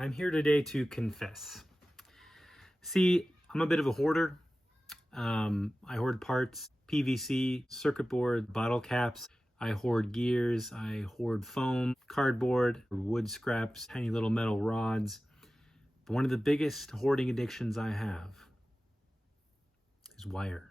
I'm here today to confess. See, I'm a bit of a hoarder. I hoard parts, PVC, circuit board, bottle caps. I hoard gears, I hoard foam, cardboard, wood scraps, tiny little metal rods. But one of the biggest hoarding addictions I have is wire.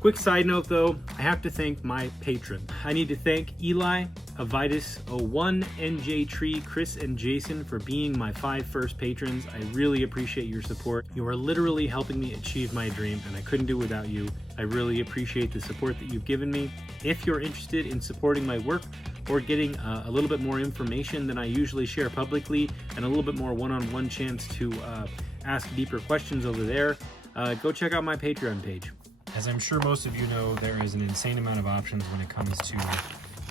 Quick side note though, I have to thank my patron. I need to thank Eli, Avitus01, NJ Tree, Chris, and Jason for being my 5 first patrons. I really appreciate your support. You are literally helping me achieve my dream, and I couldn't do it without you. I really appreciate the support that you've given me. If you're interested in supporting my work or getting a little bit more information than I usually share publicly and a little bit more one-on-one chance to ask deeper questions over there, go check out my Patreon page. As I'm sure most of you know, there is an insane amount of options when it comes to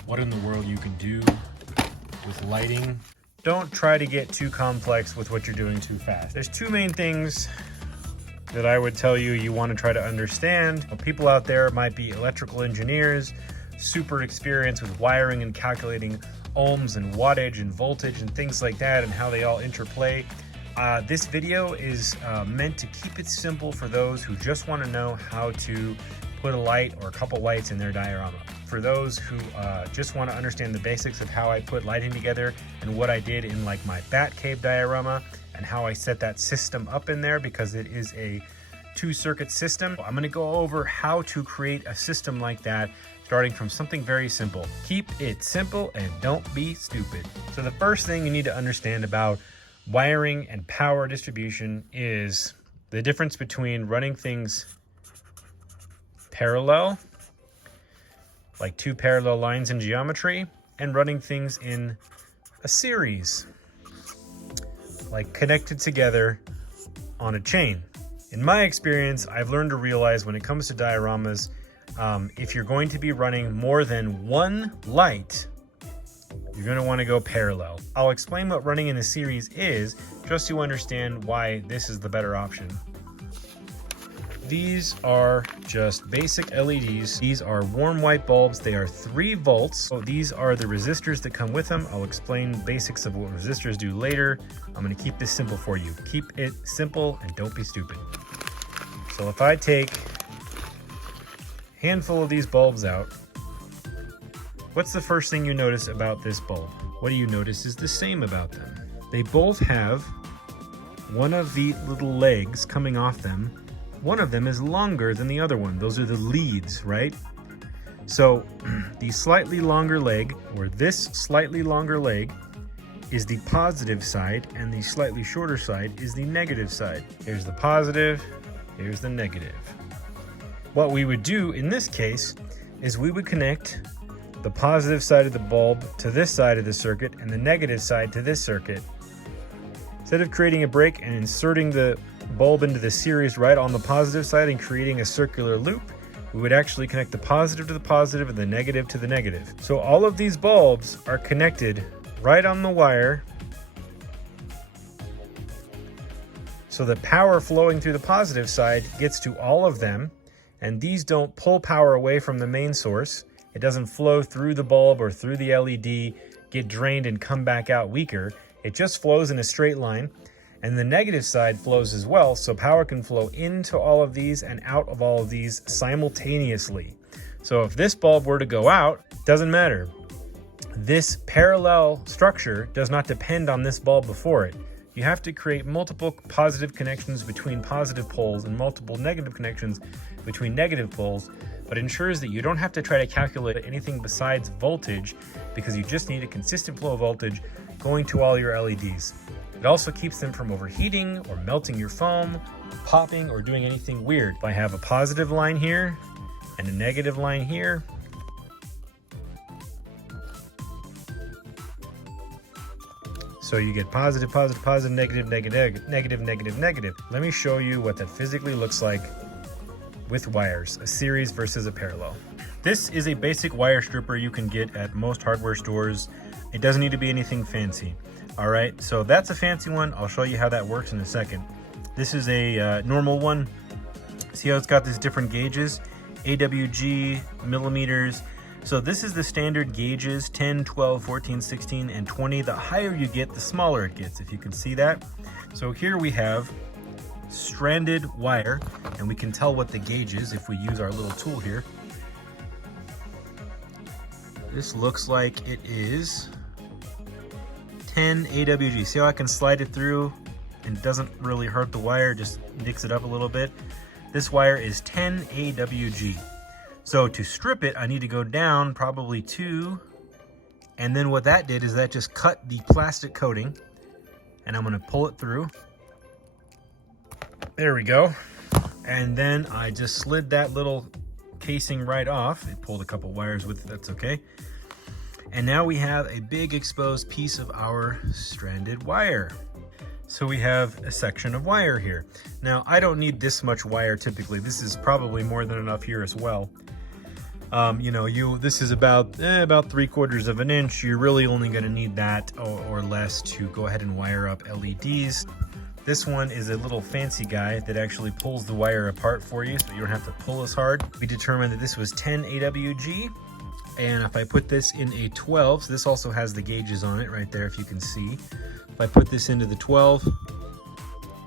what in the world you can do with lighting. Don't try to get too complex with what you're doing too fast. There's 2 main things that I would tell you want to try to understand. People out there might be electrical engineers, super experienced with wiring and calculating ohms and wattage and voltage and things like that and how they all interplay. This video is meant to keep it simple for those who just want to know how to put a light or a couple lights in their diorama. For those who just want to understand the basics of how I put lighting together and what I did in like my bat cave diorama and how I set that system up in there because it is a 2-circuit system. I'm going to go over how to create a system like that starting from something very simple. Keep it simple and don't be stupid. So the first thing you need to understand about wiring and power distribution is the difference between running things parallel, like 2 parallel lines in geometry, and running things in a series, like connected together on a chain. In my experience, I've learned to realize when it comes to dioramas, if you're going to be running more than 1 light, you're going to want to go parallel. I'll explain what running in a series is just to understand why this is the better option. These are just basic LEDs. These are warm white bulbs. They are 3 volts. So these are the resistors that come with them. I'll explain basics of what resistors do later. I'm going to keep this simple for you. Keep it simple and don't be stupid. So if I take a handful of these bulbs out, what's the first thing you notice about this bulb? What do you notice is the same about them? They both have one of the little legs coming off them. One of them is longer than the other one. Those are the leads, right? So the slightly longer leg, or this slightly longer leg, is the positive side, and the slightly shorter side is the negative side. Here's the positive, here's the negative. What we would do in this case is we would connect the positive side of the bulb to this side of the circuit and the negative side to this circuit. Instead of creating a break and inserting the bulb into the series right on the positive side and creating a circular loop, we would actually connect the positive to the positive and the negative to the negative. So all of these bulbs are connected right on the wire. So the power flowing through the positive side gets to all of them, and these don't pull power away from the main source. It doesn't flow through the bulb or through the LED, get drained and come back out weaker. It just flows in a straight line, and the negative side flows as well, so power can flow into all of these and out of all of these simultaneously. So if this bulb were to go out, doesn't matter. This parallel structure does not depend on this bulb before it. You have to create multiple positive connections between positive poles and multiple negative connections between negative poles, but ensures that you don't have to try to calculate anything besides voltage because you just need a consistent flow of voltage going to all your LEDs. It also keeps them from overheating or melting your foam, popping, or doing anything weird. If I have a positive line here and a negative line here, so you get positive, positive, positive, negative, negative, negative, negative, negative. Let me show you what that physically looks like with wires, a series versus a parallel. This is a basic wire stripper you can get at most hardware stores. It doesn't need to be anything fancy. All right, so that's a fancy one. I'll show you how that works in a second. This is a normal one. See how it's got these different gauges? AWG, millimeters. So this is the standard gauges, 10, 12, 14, 16, and 20. The higher you get, the smaller it gets, if you can see that. So here we have stranded wire, and we can tell what the gauge is if we use our little tool here. This looks like it is 10 AWG. See how I can slide it through and it doesn't really hurt the wire, just nicks it up a little bit. This wire is 10 AWG. So to strip it, I need to go down probably 2. And then what that did is that just cut the plastic coating, and I'm gonna pull it through. There we go. And then I just slid that little casing right off. It pulled a couple wires with it, that's okay. And now we have a big exposed piece of our stranded wire. So we have a section of wire here. Now, I don't need this much wire typically. This is probably more than enough here as well. You know, this is about 3/4 of an inch. You're really only gonna need that or less to go ahead and wire up LEDs. This one is a little fancy guy that actually pulls the wire apart for you, so you don't have to pull as hard. We determined that this was 10 AWG. And if I put this in a 12, so this also has the gauges on it right there, if you can see. If I put this into the 12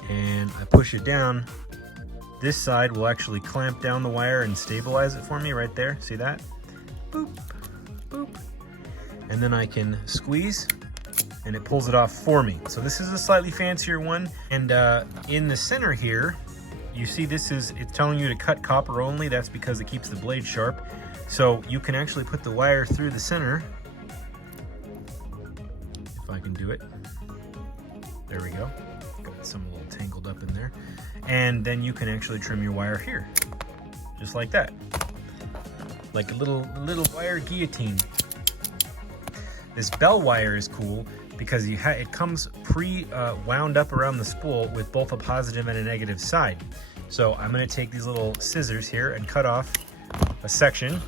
and I push it down, this side will actually clamp down the wire and stabilize it for me right there. See that? Boop, boop. And then I can squeeze and it pulls it off for me. So this is a slightly fancier one. And in the center here, you see it's telling you to cut copper only. That's because it keeps the blade sharp. So you can actually put the wire through the center. If I can do it. There we go. Got some a little tangled up in there. And then you can actually trim your wire here. Just like that. Like a little wire guillotine. This bell wire is cool because it comes wound up around the spool with both a positive and a negative side. So I'm going to take these little scissors here and cut off a section.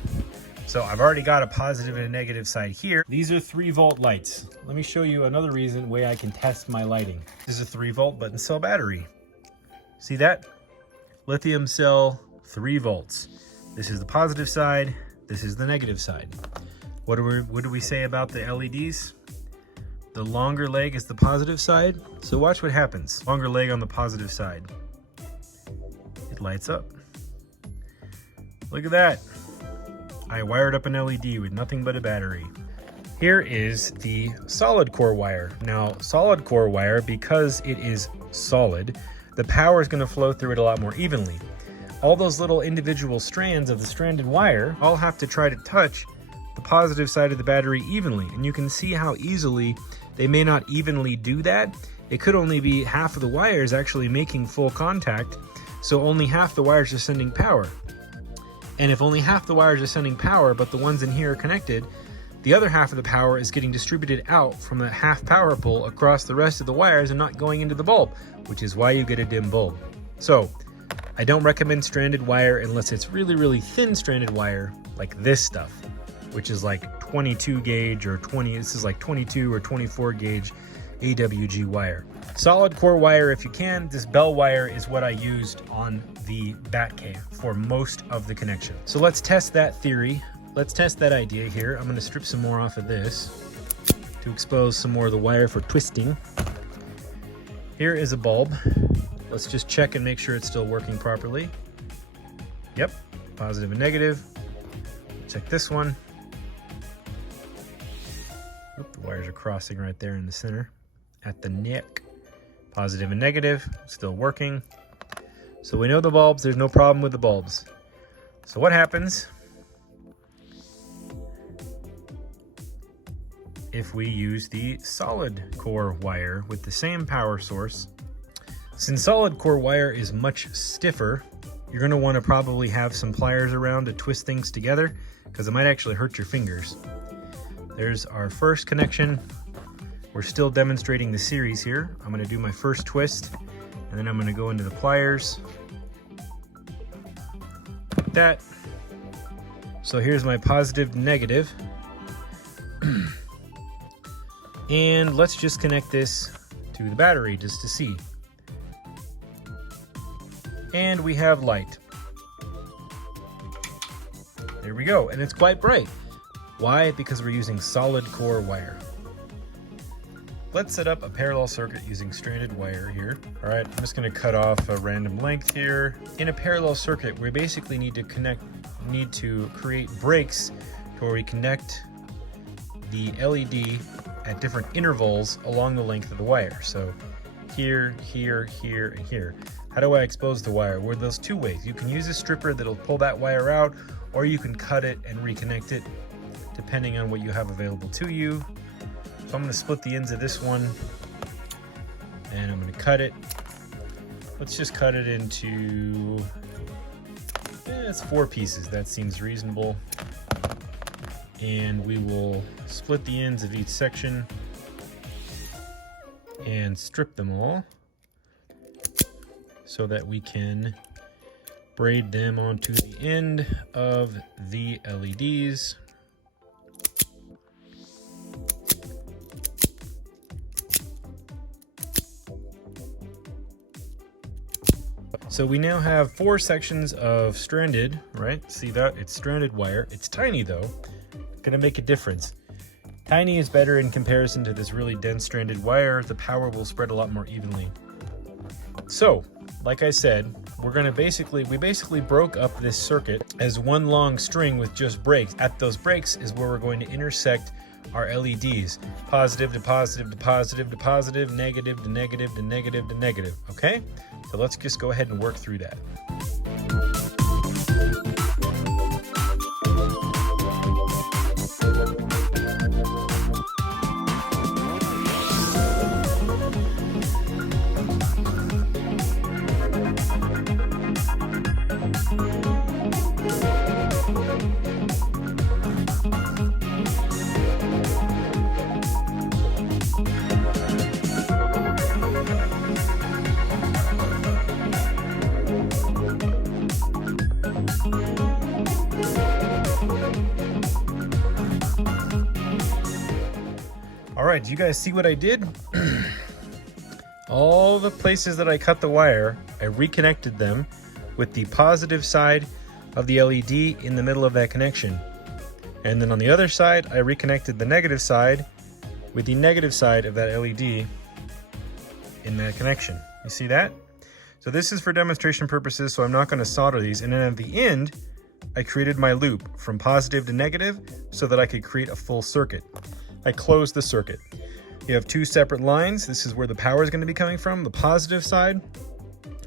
So I've already got a positive and a negative side here. These are 3-volt lights. Let me show you another way I can test my lighting. This is a 3-volt button cell battery. See that? Lithium cell, 3 volts. This is the positive side. This is the negative side. What do we say about the LEDs? The longer leg is the positive side. So watch what happens. Longer leg on the positive side. It lights up. Look at that. I wired up an LED with nothing but a battery. Here is the solid core wire. Now, solid core wire, because it is solid, the power is going to flow through it a lot more evenly. All those little individual strands of the stranded wire all have to try to touch the positive side of the battery evenly. And you can see how easily they may not evenly do that. It could only be half of the wires actually making full contact, so only half the wires are sending power. And if only half the wires are sending power, but the ones in here are connected, the other half of the power is getting distributed out from the half power pole across the rest of the wires and not going into the bulb, which is why you get a dim bulb. So I don't recommend stranded wire unless it's really, really thin stranded wire, like this stuff, which is like 22 gauge or 20, this is like 22 or 24 gauge AWG wire. Solid core wire if you can. This bell wire is what I used on the Batcave for most of the connection. So let's test that theory. Let's test that idea here. I'm going to strip some more off of this to expose some more of the wire for twisting. Here is a bulb. Let's just check and make sure it's still working properly. Yep, positive and negative. Check this one. Oop, the wires are crossing right there in the center at the neck. Positive and negative, still working. So we know the bulbs, there's no problem with the bulbs. So what happens if we use the solid core wire with the same power source? Since solid core wire is much stiffer, you're going to want to probably have some pliers around to twist things together because it might actually hurt your fingers. There's our first connection. We're still demonstrating the series here. I'm going to do my first twist and then I'm going to go into the pliers like that. So here's my positive, negative. And let's just connect this to the battery just to see. And we have light. There we go, and it's quite bright. Why? Because we're using solid core wire. Let's set up a parallel circuit using stranded wire here. All right, I'm just gonna cut off a random length here. In a parallel circuit, we basically need to create breaks to where we connect the LED at different intervals along the length of the wire. So here, here, here, and here. How do I expose the wire? Well, there's two ways. You can use a stripper that'll pull that wire out, or you can cut it and reconnect it, depending on what you have available to you. So I'm gonna split the ends of this one, and I'm gonna cut it. Let's just cut it into, it's 4 pieces. That seems reasonable. And we will split the ends of each section and strip them all so that we can braid them onto the end of the LEDs. So we now have 4 sections of stranded, right? See that? It's stranded wire. It's tiny though. Gonna make a difference. Tiny is better in comparison to this really dense stranded wire. The power will spread a lot more evenly. So, like I said, we basically broke up this circuit as one long string with just breaks. At those breaks is where we're going to intersect our LEDs. Positive to positive to positive to positive, negative to negative to negative to negative, okay? So let's just go ahead and work through that. All right, do you guys see what I did? All the places that I cut the wire, I reconnected them with the positive side of the LED in the middle of that connection. And then on the other side, I reconnected the negative side with the negative side of that LED in that connection. You see that? So this is for demonstration purposes, so I'm not going to solder these. And then at the end, I created my loop from positive to negative so that I could create a full circuit. I closed the circuit. You have 2 separate lines. This is where the power is going to be coming from, the positive side,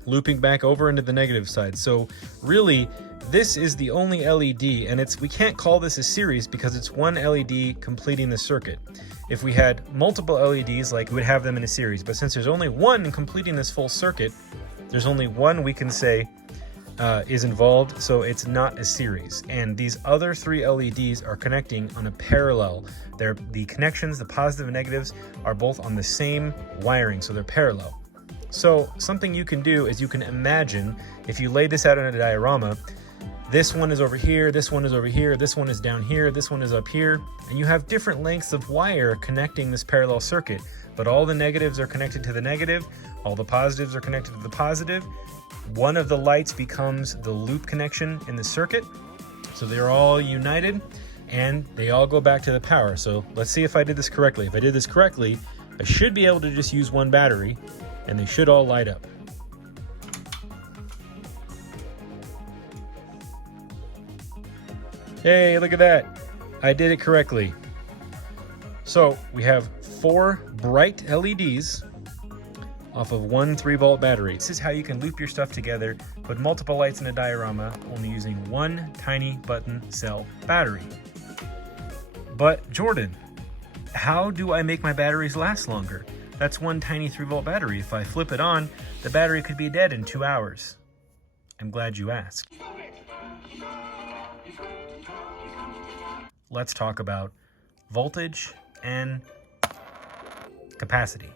looping back over into the negative side. So really, this is the only LED, and we can't call this a series because it's one LED completing the circuit. If we had multiple LEDs, like we would have them in a series, but since there's only one completing this full circuit, there's only one we can say is involved, so it's not a series. And these other 3 LEDs are connecting on a parallel. The connections, the positive and negatives, are both on the same wiring, so they're parallel. So something you can do is you can imagine, if you lay this out in a diorama, this one is over here, this one is over here, this one is down here, this one is up here, and you have different lengths of wire connecting this parallel circuit, but all the negatives are connected to the negative, all the positives are connected to the positive. One of the lights becomes the loop connection in the circuit, so they're all united and they all go back to the power. So let's see if I did this correctly. If I did this correctly, I should be able to just use one battery and they should all light up. Hey, look at that. I did it correctly. So we have 4 bright LEDs off of one 3-volt battery. This is how you can loop your stuff together, put multiple lights in a diorama, only using one tiny button cell battery. But Jordan, how do I make my batteries last longer? That's one tiny 3-volt battery. If I flip it on, the battery could be dead in 2 hours. I'm glad you asked. Let's talk about voltage and capacity.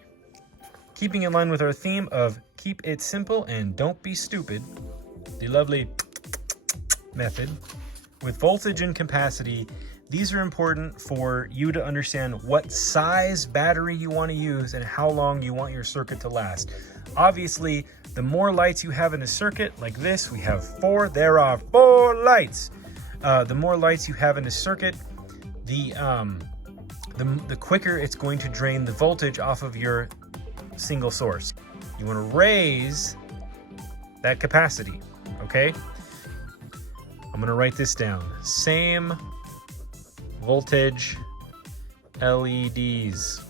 Keeping in line with our theme of keep it simple and don't be stupid, the lovely method, with voltage and capacity, These are important for you to understand what size battery you want to use and how long you want your circuit to last. Obviously, the more lights you have in a circuit, like this, we have 4, there are 4 lights. The more lights you have in a circuit, the quicker it's going to drain the voltage off of your single source. You want to raise that capacity, okay? I'm gonna write this down. Same voltage LEDs.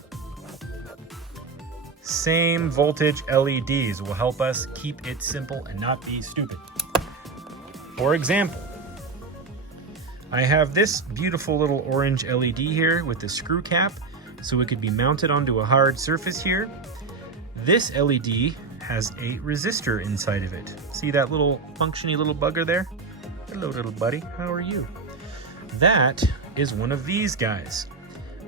Same voltage LEDs will help us keep it simple and not be stupid. For example, I have this beautiful little orange LED here with the screw cap, so it could be mounted onto a hard surface here. This LED has a resistor inside of it. See that little functiony little bugger there? Hello, little buddy, how are you? That is one of these guys.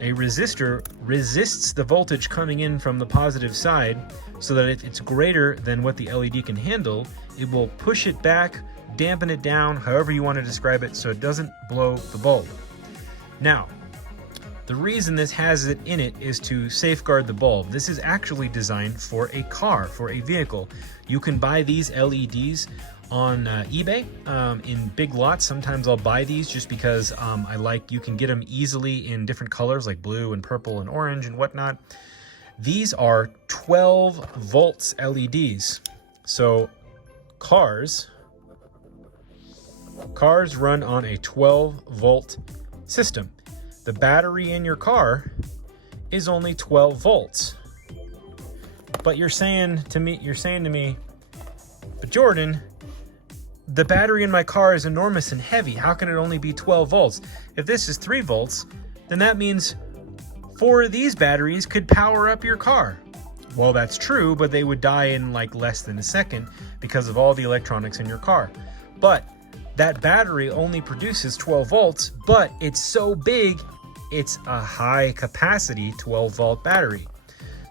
A resistor resists the voltage coming in from the positive side so that if it's greater than what the LED can handle, it will push it back, dampen it down, however you want to describe it, so it doesn't blow the bulb. Now, the reason this has it in it is to safeguard the bulb. This is actually designed for a car, for a vehicle. You can buy these LEDs on eBay in big lots. Sometimes I'll buy these just because you can get them easily in different colors like blue and purple and orange and whatnot. These are 12 volts LEDs. So cars run on a 12 volt system. The battery in your car is only 12 volts. But you're saying to me, but Jordan, the battery in my car is enormous and heavy. How can it only be 12 volts? If this is 3 volts, then that means 4 of these batteries could power up your car. Well, that's true, but they would die in like less than a second because of all the electronics in your car. But that battery only produces 12 volts, but it's so big, it's a high capacity 12 volt battery.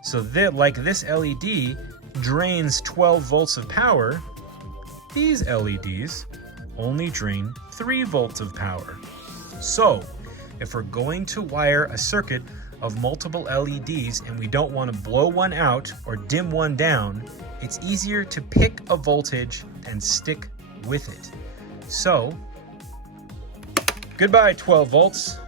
So that, like this LED drains 12 volts of power, these LEDs only drain 3 volts of power. So if we're going to wire a circuit of multiple LEDs and we don't want to blow one out or dim one down, it's easier to pick a voltage and stick with it. So goodbye 12 volts.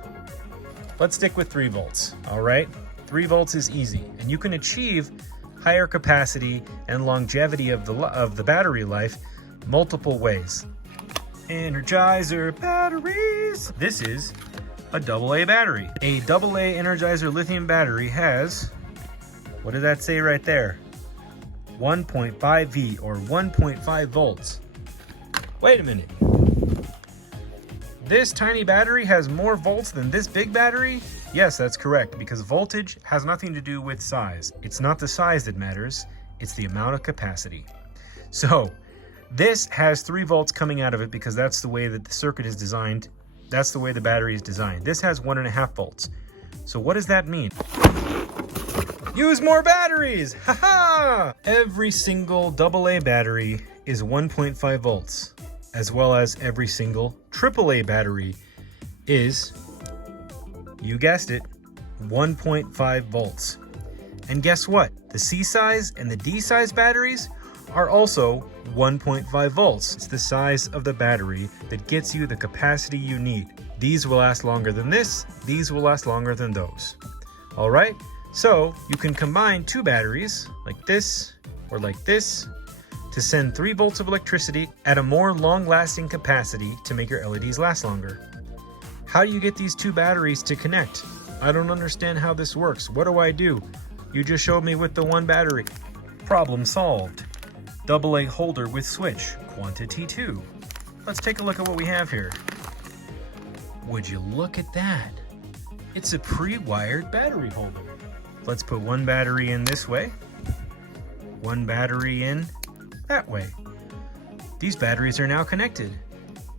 Let's stick with 3 volts, all right? 3 volts is easy, and you can achieve higher capacity and longevity of the battery life multiple ways. Energizer batteries. This is a AA battery. A AA Energizer lithium battery has, what did that say right there? 1.5 V or 1.5 volts. Wait a minute. This tiny battery has more volts than this big battery? Yes, that's correct, because voltage has nothing to do with size. It's not the size that matters, it's the amount of capacity. So this has 3 volts coming out of it because that's the way that the circuit is designed. That's the way the battery is designed. This has 1.5 volts. So what does that mean? Use more batteries! Haha! Every single AA battery is 1.5 volts, as well as every single AAA battery is, you guessed it, 1.5 volts. And guess what? The C size and the D size batteries are also 1.5 volts. It's the size of the battery that gets you the capacity you need. These will last longer than this, these will last longer than those. All right, so you can combine 2 batteries like this or like this to send 3 volts of electricity at a more long-lasting capacity to make your LEDs last longer. How do you get these 2 batteries to connect? I don't understand how this works. What do I do? You just showed me with the 1 battery. Problem solved. AA holder with switch, quantity 2. Let's take a look at what we have here. Would you look at that? It's a pre-wired battery holder. Let's put 1 battery in this way, 1 battery in that way. These batteries are now connected,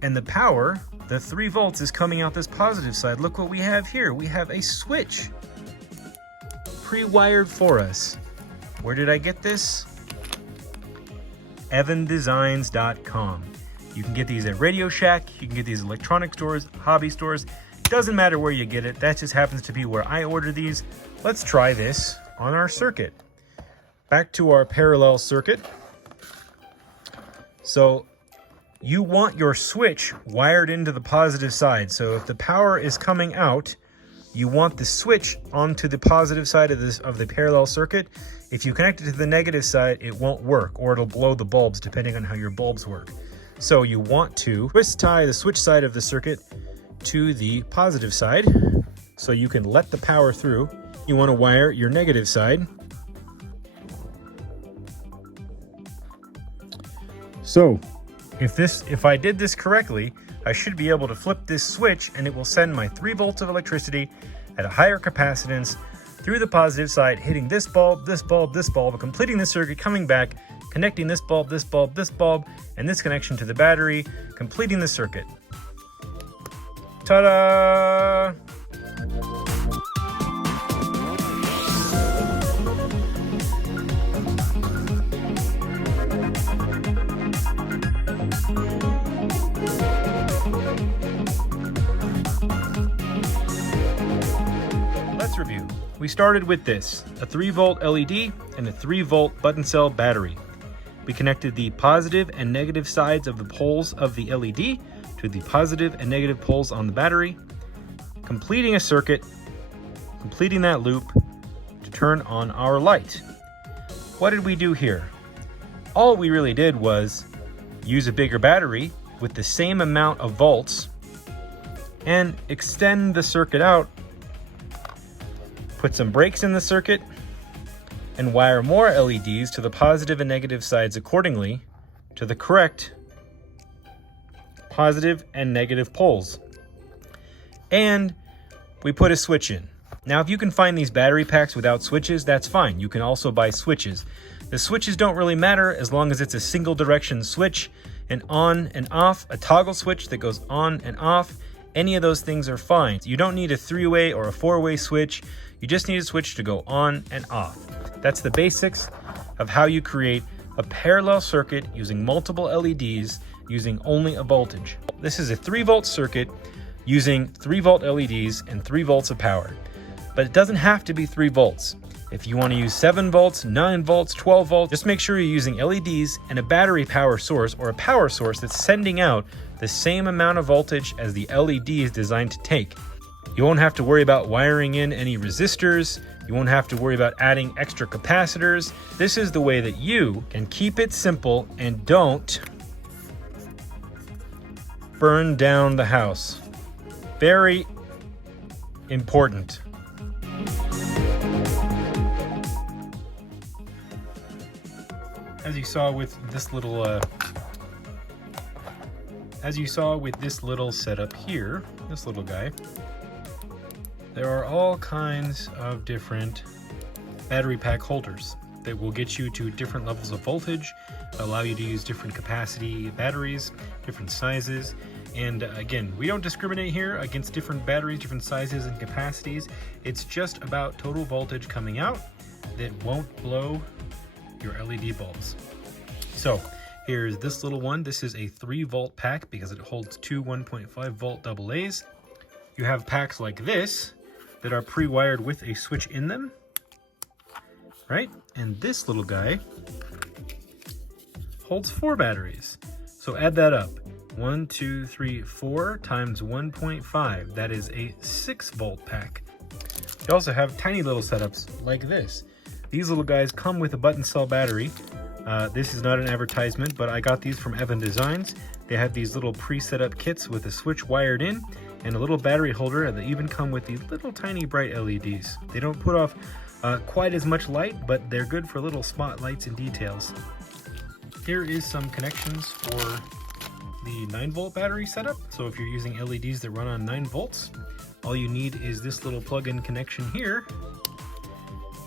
and the power, the 3 volts, is coming out this positive side. Look what we have here. We have a switch pre-wired for us. Where did I get this? evandesigns.com. You can get these at Radio Shack, you can get these at electronic stores, hobby stores, Doesn't matter where you get it, that just happens to be where I order these. Let's try this on our circuit. Back to our parallel circuit. So you want your switch wired into the positive side. So if the power is coming out, you want the switch onto the positive side of the parallel circuit. If you connect it to the negative side, it won't work, or it'll blow the bulbs depending on how your bulbs work. So you want to twist tie the switch side of the circuit to the positive side so you can let the power through. You want to wire your negative side. So if I did this correctly, I should be able to flip this switch and it will send my 3 volts of electricity at a higher capacitance through the positive side, hitting this bulb, this bulb, this bulb, completing the circuit, coming back, connecting this bulb, this bulb, this bulb, and this connection to the battery, completing the circuit. Ta-da! Let's review. We started with this, a 3-volt LED and a 3-volt button cell battery. We connected the positive and negative sides of the poles of the LED to the positive and negative poles on the battery, completing a circuit, completing that loop to turn on our light. What did we do here? All we really did was use a bigger battery with the same amount of volts and extend the circuit out, put some breaks in the circuit, and wire more LEDs to the positive and negative sides accordingly to the correct positive and negative poles. And we put a switch in. Now, if you can find these battery packs without switches, that's fine. You can also buy switches. The switches don't really matter as long as it's a single direction switch, an on and off, a toggle switch that goes on and off. Any of those things are fine. You don't need a 3-way or a 4-way switch. You just need a switch to go on and off. That's the basics of how you create a parallel circuit using multiple LEDs using only a voltage. This is a 3-volt circuit using 3-volt LEDs and 3 volts of power. But it doesn't have to be 3 volts. If you want to use 7 volts, 9 volts, 12 volts, just make sure you're using LEDs and a battery power source or a power source that's sending out the same amount of voltage as the LED is designed to take. You won't have to worry about wiring in any resistors. You won't have to worry about adding extra capacitors. This is the way that you can keep it simple and don't burn down the house. Very important. As you saw with this little setup here, this little guy, there are all kinds of different battery pack holders that will get you to different levels of voltage, allow you to use different capacity batteries, different sizes. And again, we don't discriminate here against different batteries, different sizes and capacities. It's just about total voltage coming out that won't blow your LED bulbs. So here's this little one. This is a 3-volt pack because it holds 2 1.5 volt AA's. You have packs like this that are pre-wired with a switch in them, right? And this little guy holds 4 batteries. So add that up. 1, 2, 3, 4 times 1.5. That is a 6-volt pack. You also have tiny little setups like this. These little guys come with a button cell battery. This is not an advertisement, but I got these from Evan Designs. They have these little pre-set up kits with a switch wired in and a little battery holder, and they even come with these little tiny bright LEDs. They don't put off quite as much light, but they're good for little spotlights and details. Here is some connections for the 9-volt battery setup. So if you're using LEDs that run on 9 volts, all you need is this little plug-in connection here.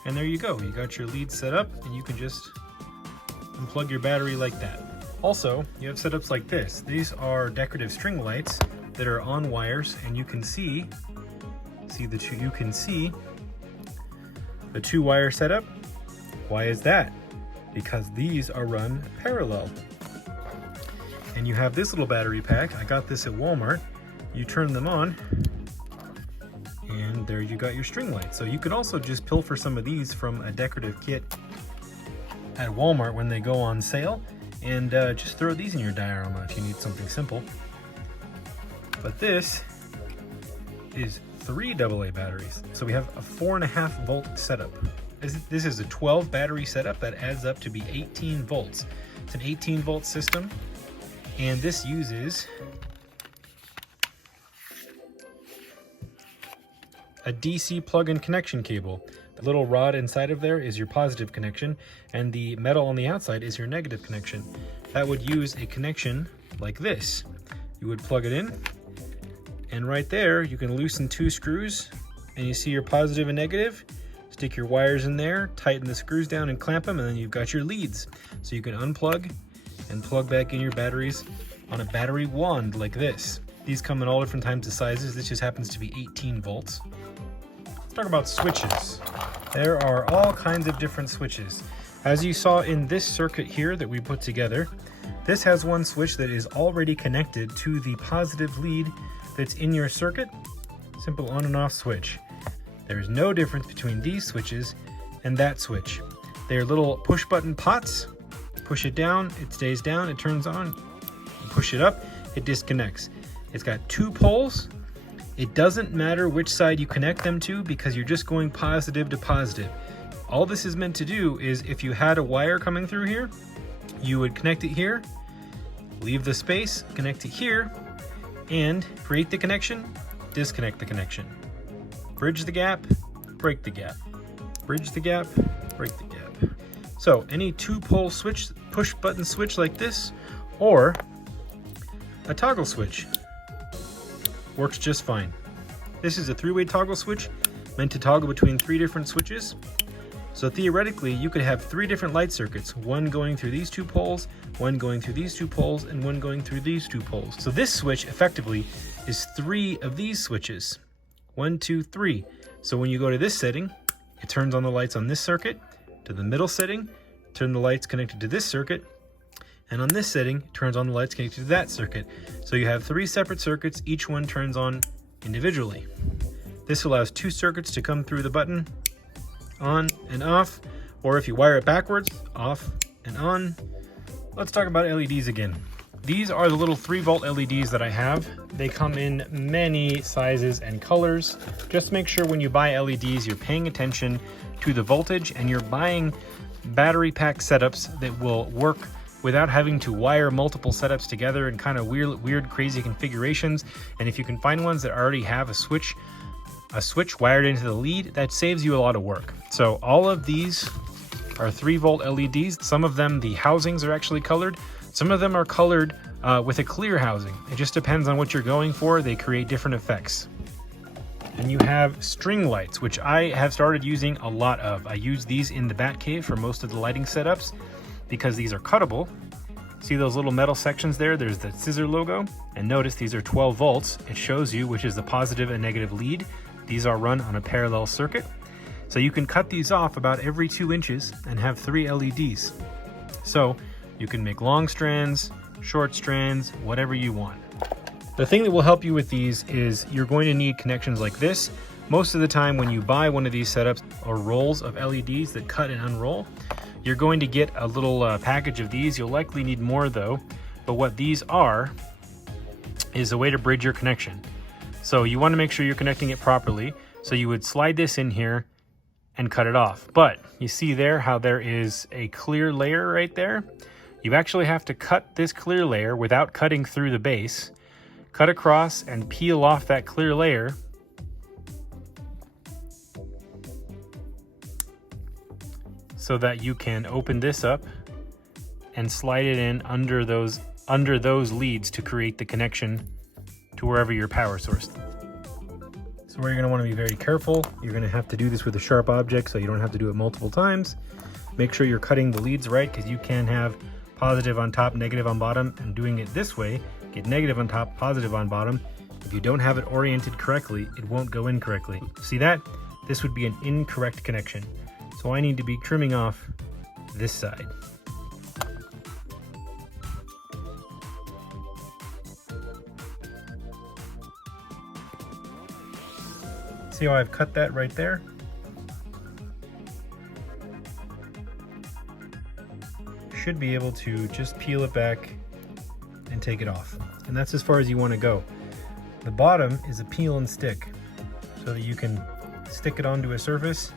And there you go. You got your lead set up and you can just unplug your battery like that. Also, you have setups like this. These are decorative string lights that are on wires, and you can see the 2-wire setup. Why is that? Because these are run parallel. And you have this little battery pack. I got this at Walmart. You turn them on And there you got your string light. So you could also just pilfer some of these from a decorative kit at Walmart when they go on sale, and just throw these in your diorama if you need something simple. But this is 3 AA batteries. So we have a 4.5 volt setup. This is a 12 battery setup that adds up to be 18 volts. It's an 18 volt system, and this uses a DC plug-in connection cable. The little rod inside of there is your positive connection, and the metal on the outside is your negative connection. That would use a connection like this. You would plug it in, and right there you can loosen 2 screws, and you see your positive and negative. Stick your wires in there, tighten the screws down and clamp them, and then you've got your leads. So you can unplug and plug back in your batteries on a battery wand like this. These come in all different types of sizes. This just happens to be 18 volts. Let's talk about switches. There are all kinds of different switches. As you saw in this circuit here that we put together, this has one switch that is already connected to the positive lead that's in your circuit. Simple on and off switch. There's no difference between these switches and that switch. They're little push button pots. Push it down, it stays down, it turns on. Push it up, it disconnects. It's got 2 poles. It doesn't matter which side you connect them to because you're just going positive to positive. All this is meant to do is if you had a wire coming through here, you would connect it here, leave the space, connect it here, and create the connection, disconnect the connection. Bridge the gap, break the gap. Bridge the gap, break the gap. So any 2-pole switch, push button switch like this, or a toggle switch works just fine. This is a 3-way toggle switch meant to toggle between 3 different switches. So theoretically, you could have 3 different light circuits, one going through these 2 poles, one going through these 2 poles, and one going through these 2 poles. So this switch effectively is 3 of these switches. 1, 2, 3. So when you go to this setting, it turns on the lights on this circuit. To the middle setting, turn the lights connected to this circuit. And on this setting, it turns on the lights connected to that circuit. So you have 3 separate circuits, each one turns on individually. This allows 2 circuits to come through the button, on and off, or if you wire it backwards, off and on. Let's talk about LEDs again. These are the little 3-volt LEDs that I have. They come in many sizes and colors. Just make sure when you buy LEDs, you're paying attention to the voltage and you're buying battery pack setups that will work without having to wire multiple setups together in kind of weird, crazy configurations. And if you can find ones that already have a switch wired into the lead, that saves you a lot of work. So all of these are 3-volt LEDs. Some of them, the housings are actually colored. Some of them are colored with a clear housing. It just depends on what you're going for. They create different effects. And you have string lights, which I have started using a lot of. I use these in the Batcave for most of the lighting setups because these are cuttable. See those little metal sections there? There's the scissor logo. And notice these are 12 volts. It shows you which is the positive and negative lead. These are run on a parallel circuit. So you can cut these off about every 2 inches and have 3 LEDs. So you can make long strands, short strands, whatever you want. The thing that will help you with these is you're going to need connections like this. Most of the time when you buy one of these setups or rolls of LEDs that cut and unroll, you're going to get a little package of these. You'll likely need more though, but what these are is a way to bridge your connection. So you want to make sure you're connecting it properly. So you would slide this in here and cut it off. But you see there how there is a clear layer right there? You actually have to cut this clear layer without cutting through the base. Cut across and peel off that clear layer. So that you can open this up and slide it in under those leads to create the connection to wherever your power source. So where you're going to want to be very careful, you're going to have to do this with a sharp object so you don't have to do it multiple times. Make sure you're cutting the leads right because you can have positive on top, negative on bottom, and doing it this way, get negative on top, positive on bottom. If you don't have it oriented correctly, it won't go in correctly. See that? This would be an incorrect connection. So I need to be trimming off this side. See how I've cut that right there? Should be able to just peel it back and take it off. And that's as far as you want to go. The bottom is a peel and stick so that you can stick it onto a surface.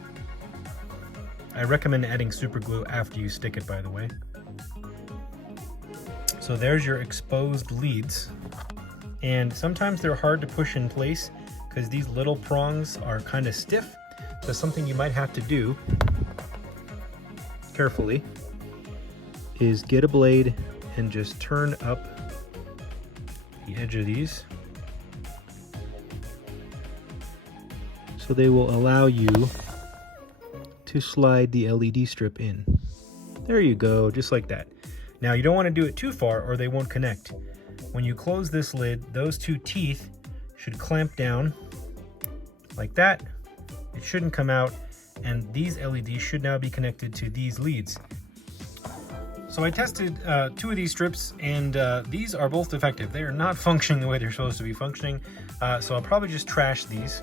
I recommend adding super glue after you stick it, by the way. So there's your exposed leads. And sometimes they're hard to push in place because these little prongs are kind of stiff. So something you might have to do carefully is get a blade and just turn up the edge of these so they will allow you to slide the LED strip in. There you go, just like that. Now you don't want to do it too far or they won't connect. When you close this lid, those two teeth should clamp down like that. It shouldn't come out, and these LEDs should now be connected to these leads. So I tested 2 of these strips, and these are both defective. They are not functioning the way they're supposed to be functioning, so I'll probably just trash these,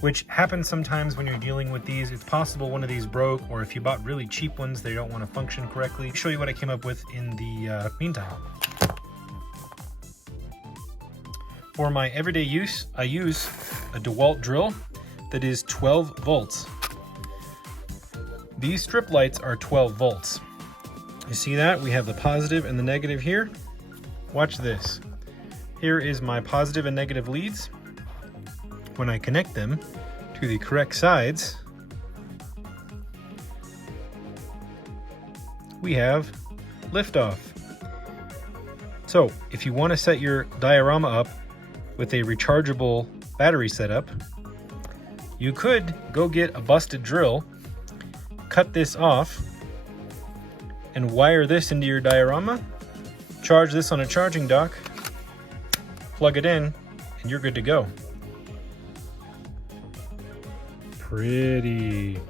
which happens sometimes when you're dealing with these. It's possible one of these broke, or if you bought really cheap ones, they don't want to function correctly. I'll show you what I came up with in the meantime. For my everyday use, I use a DeWalt drill that is 12 volts. These strip lights are 12 volts. You see that? We have the positive and the negative here. Watch this. Here is my positive and negative leads. When I connect them to the correct sides, we have liftoff. So if you want to set your diorama up with a rechargeable battery setup, you could go get a busted drill, cut this off, and wire this into your diorama, charge this on a charging dock, plug it in, and you're good to go. Pretty.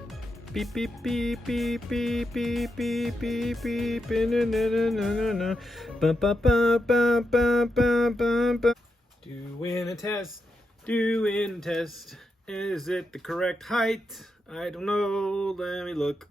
Beep, beep, beep, beep, beep, beep, beep, beep, beep, na na na na na. Ba ba ba ba ba ba ba ba. Doing a test, doing a test. Is it the correct height? I don't know, let me look.